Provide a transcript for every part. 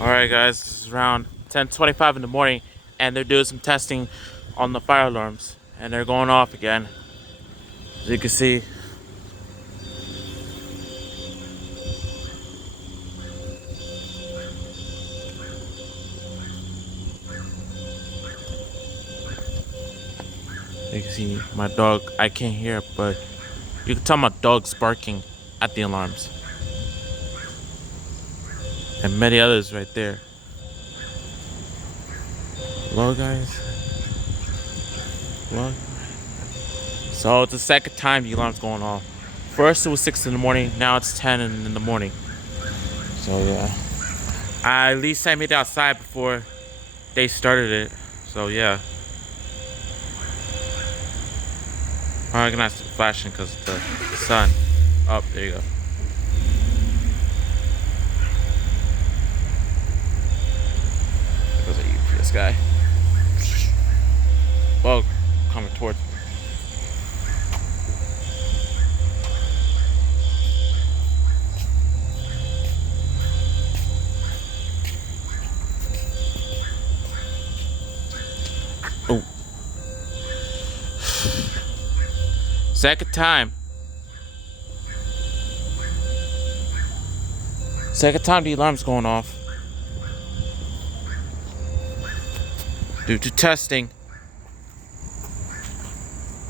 Alright guys, this is around 10:25 in the morning and they're doing some testing on the fire alarms and they're going off again. As you can see. You can see my dog, I can't hear it, but you can tell my dog's barking at the alarms. And many others right there. Hello guys. Hello. So it's the second time the alarm's going off. First it was 6 in the morning, now it's 10 in the morning. So yeah. At least I made it outside before they started it. So yeah. I'm gonna have to flashing because of the sun. Oh, there you go. There goes a UPS guy. Bug coming towards me. Oh. Second time. Second time the alarm's going off. Due to testing.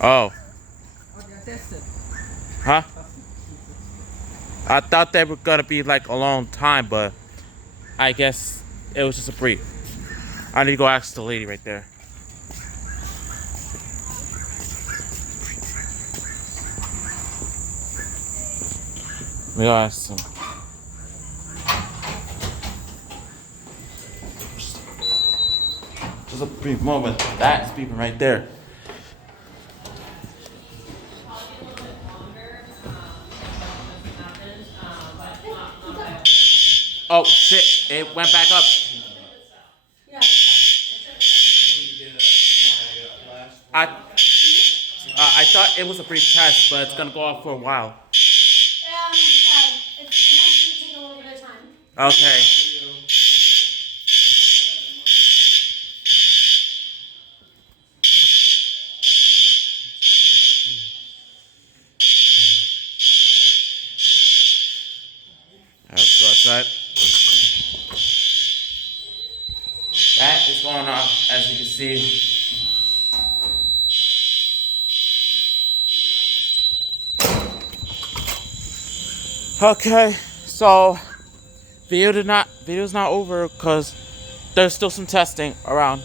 Oh. Huh? I thought they were gonna be like a long time, but I guess it was just a brief. I need to go ask the lady right there. Let me go ask them. Just a brief moment. That's beeping right there. Oh shit! It went back up. I thought it was a brief test, but it's gonna go off for a while. Yeah, it might take a little bit of time. Okay. Let's go outside. That is going on, as you can see. Okay, so video's not over because there's still some testing around.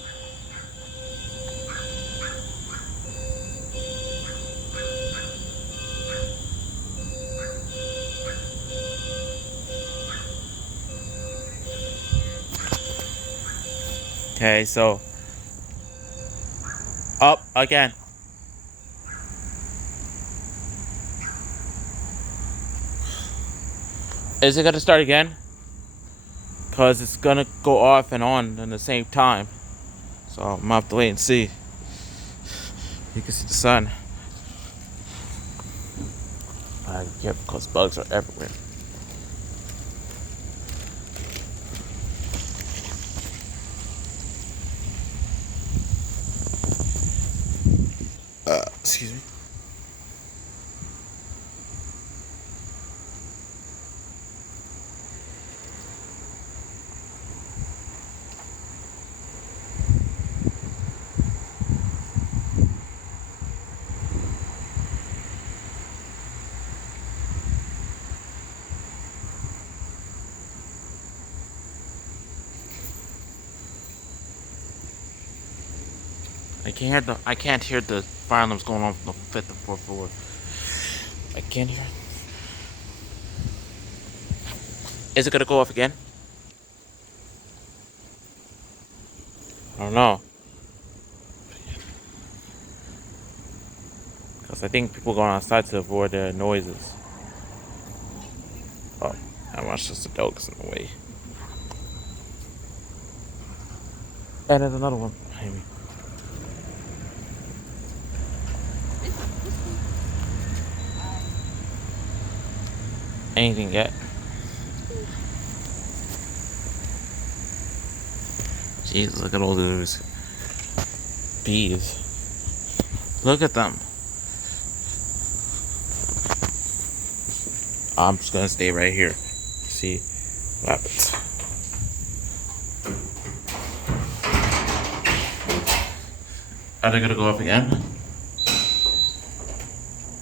Okay, so up again. Is it gonna start again? Cause it's gonna go off and on at the same time. So I'm gonna have to wait and see. You can see the sun. I gotta be careful because bugs are everywhere. Excuse me. I can't hear the fire alarms going on from the 5th and 4th floor. I can't hear it. Is it gonna go off again? I don't know. Because I think people going outside to avoid the noises. Oh, I'm watching just the dogs in the way. And there's another one behind me. Anything yet? Jesus, look at all those bees. Look at them. I'm just gonna stay right here. See what happens. Are they gonna go off again?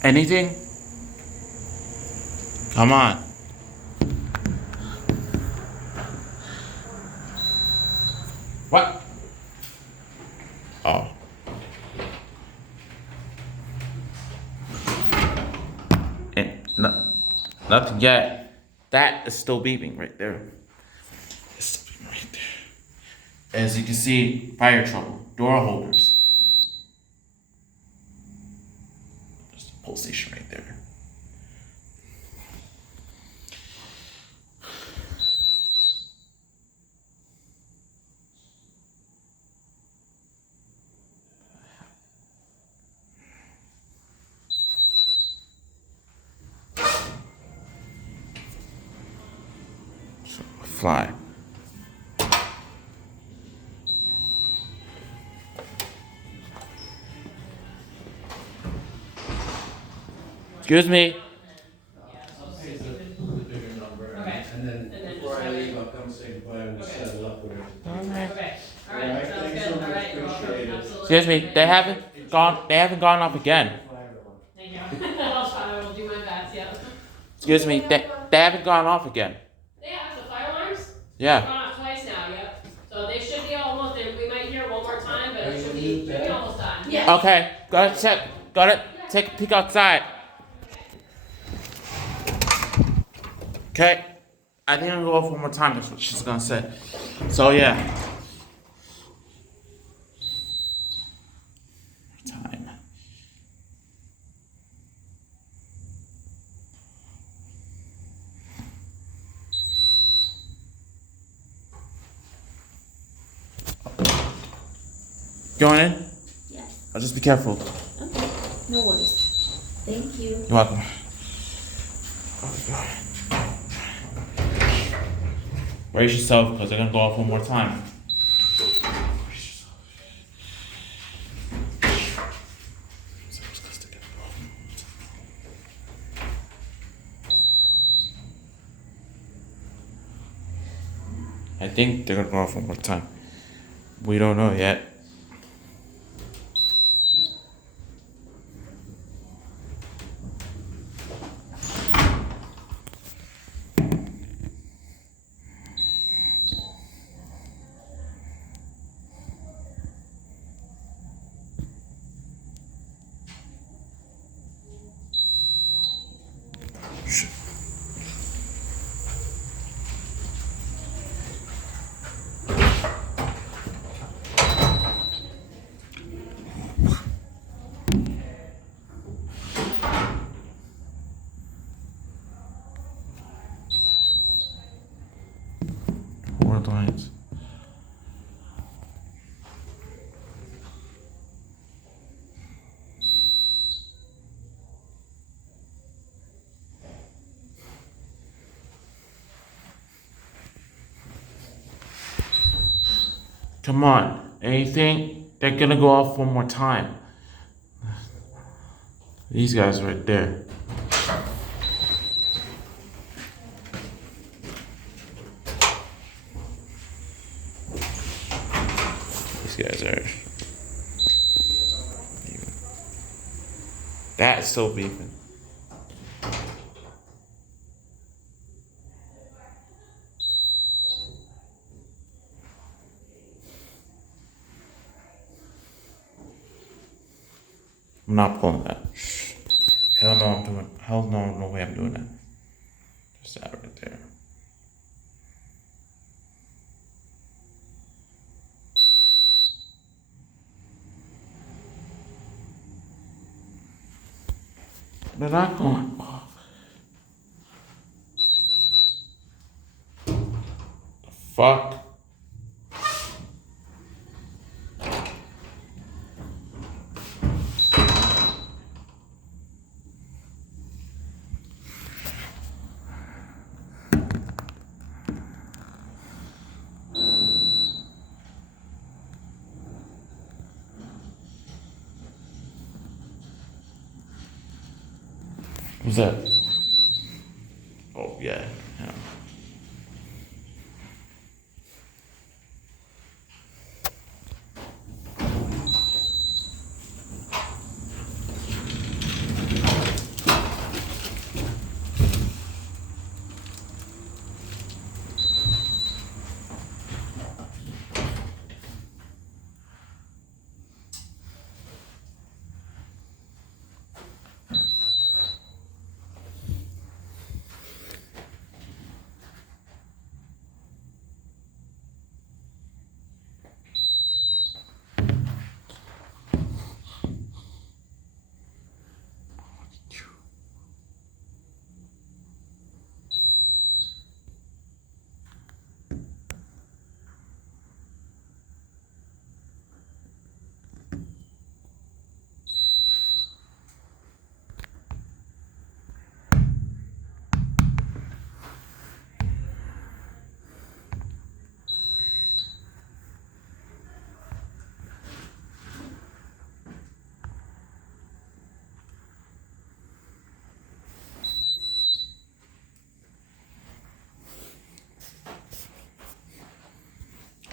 Anything? Come on. What? Oh. And nothing yet. That is still beeping right there. It's still beeping right there. As you can see, fire trouble. Door holders. There's the pulsation right there. Fly. Excuse me. And then before I leave, I'll come say goodbye and we'll set it up with her. Alright. Okay, All alright, right, sounds thanks good, so much. alright, you're welcome, Appreciate it. absolutely. Excuse me. They haven't gone off again. Thank you. I'll try, I will do my best, yeah. Excuse me. They haven't gone off again. They have the fire alarms? They've Yeah. gone off twice now, yep. So they should be almost, we might hear one more time, but it should be almost done. Yeah. Okay. Gotta check. Gotta take a peek outside. Okay. I think I'm gonna go off one more time. That's what she's gonna say. So yeah. Time. Going in? Yes. I'll just be careful. Okay. No worries. Thank you. You're welcome. Oh God. Brace yourself, because they're gonna go off one more time. Brace yourself. I think they're gonna go off one more time. We don't know yet. What are the lines? Come on. Anything? They're gonna go off one more time. These guys right there. These guys are. That's so beefing. I'm not pulling that. Hell no, I'm doing. Hell no, no way I'm doing that. Just that right there. They're not going off. The fuck? What's that? Oh, yeah. Yeah.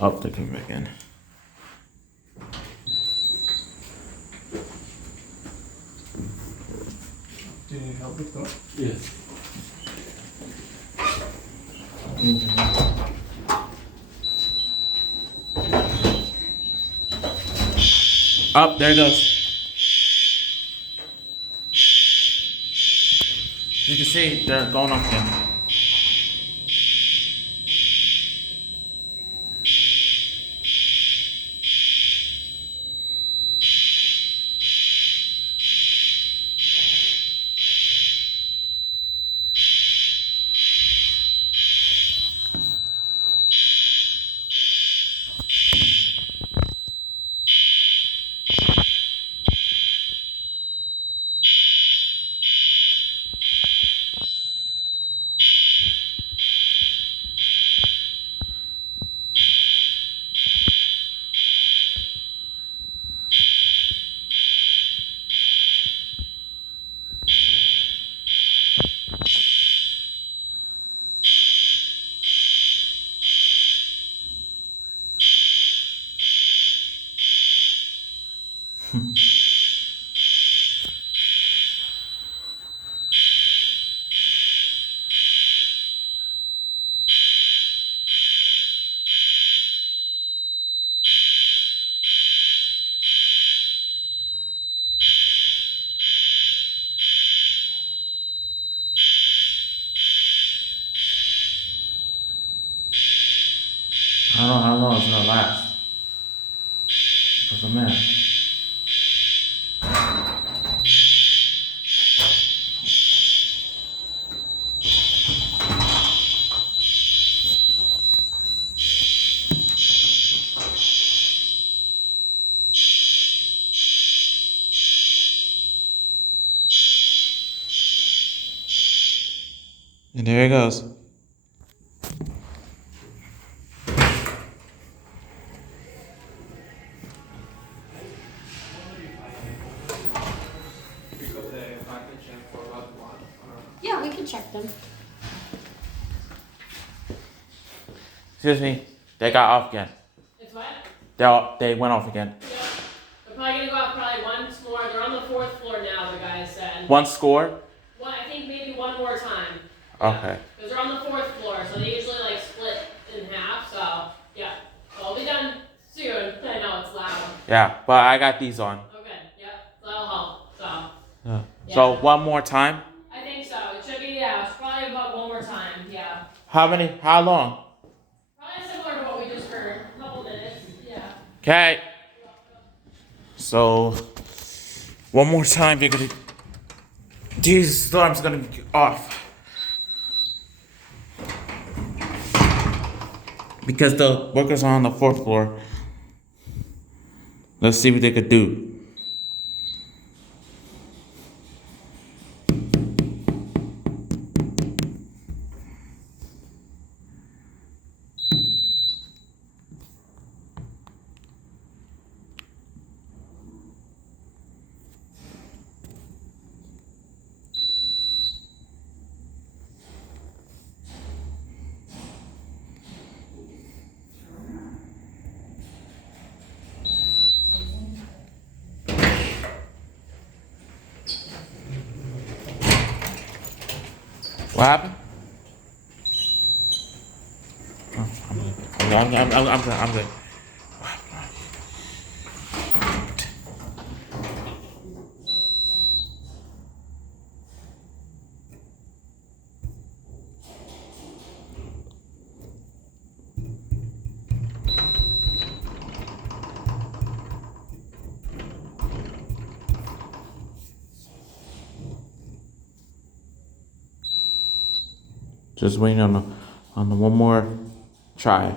Oh, they came back in. Do you need help with that? Yes. Up, there it goes. You can see they're going off again. I don't know how long it's gonna last. Because I'm in. And there it goes. Yeah, we can check them. Excuse me. They got off again. It's what? They went off again. Yeah. They're probably gonna go out probably once more. They're on the 4th floor now, the guy said. One score? One, I think maybe one more time. Okay. Because they're on the 4th floor, so they usually like split in half, so yeah. So I'll be done soon. I know it's loud. Yeah, but I got these on. Okay, yep. That'll help. So Yeah. Yeah. So one more time? I think so. It should be, yeah, it's probably about one more time, yeah. How long? Probably similar to what we just heard. A couple minutes, yeah. Okay. So one more time they're gonna these alarms gonna be off. Because the workers are on the 4th floor. Let's see what they could do. What happened? Oh, I'm good. Just waiting on the one more try.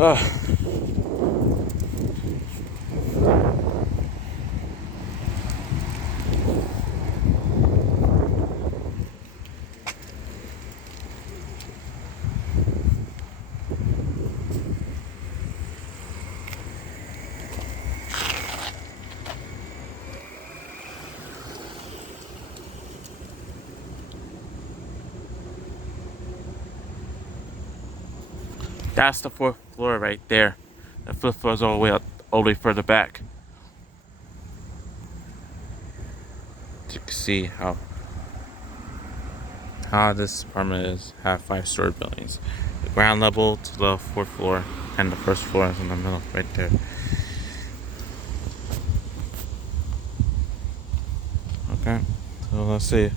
Ugh. That's the fourth floor right there. The fifth floor is all the way up, all the way further back. You can see how this apartment is. Have 5-story buildings. The ground level to the fourth floor, and the first floor is in the middle, right there. Okay, so let's see.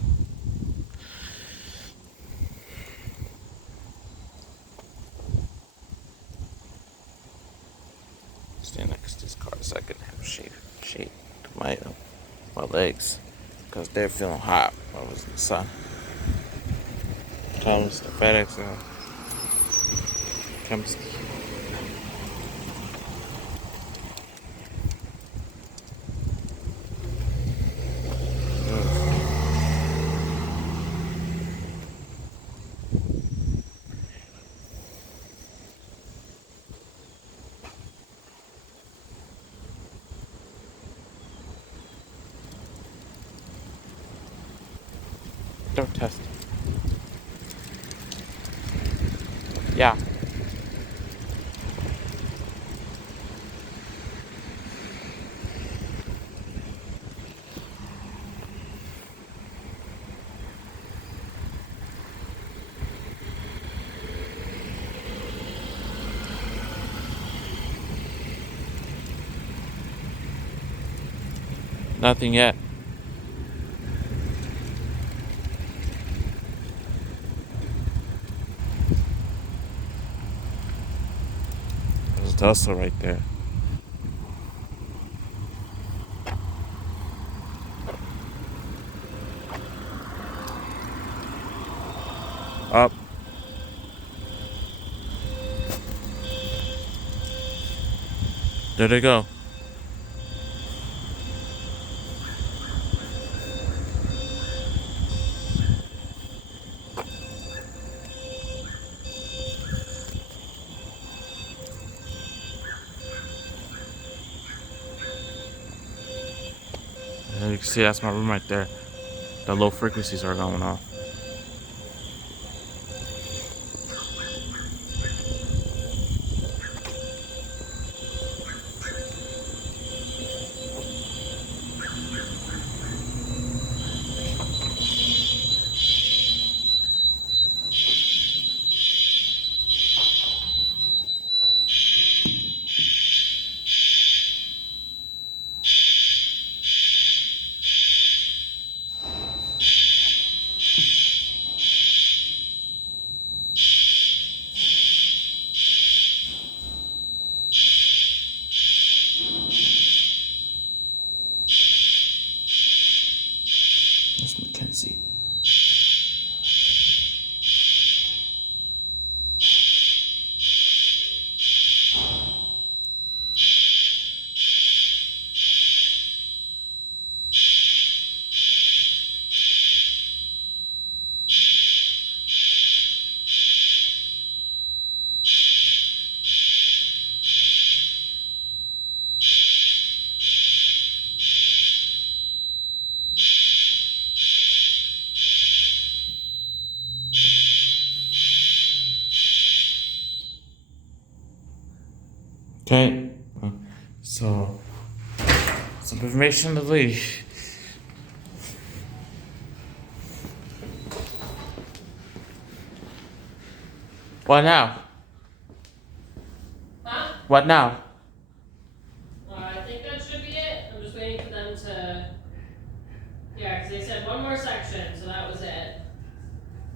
Stand next to this car so I can have shade to my legs, because they're feeling hot. I was in the sun. Comes the FedEx comes. Don't test. Yeah. Nothing yet. There's Tesla right there. Up. There they go. And you can see that's my room right there. The low frequencies are going off. Okay. So, some information to leave. What now? Huh? What now? I think that should be it. I'm just waiting for them to. Yeah, because they said one more section, so that was it.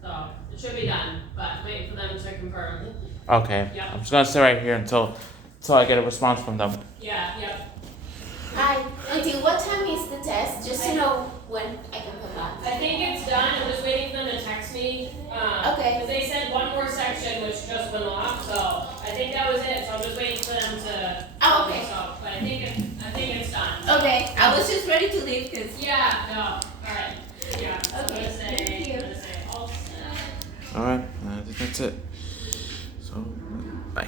So it should be done, but waiting for them to confirm. Okay. Yeah. I'm just gonna stay right here until I get a response from them. Yeah, yep. Hi. Until what time is the test? Just to know when I can come back. I think it's done. I'm just waiting for them to text me. Okay. Because they said one more section, which just went off. So I think that was it. So I'm just waiting for them to. Oh, okay. So, but I think it's done. Okay. I was just ready to leave because. Yeah. No. All right. Yeah. So I'm Okay, gonna say. thank you. I'm gonna say all set. All right. I think that's it. So, bye.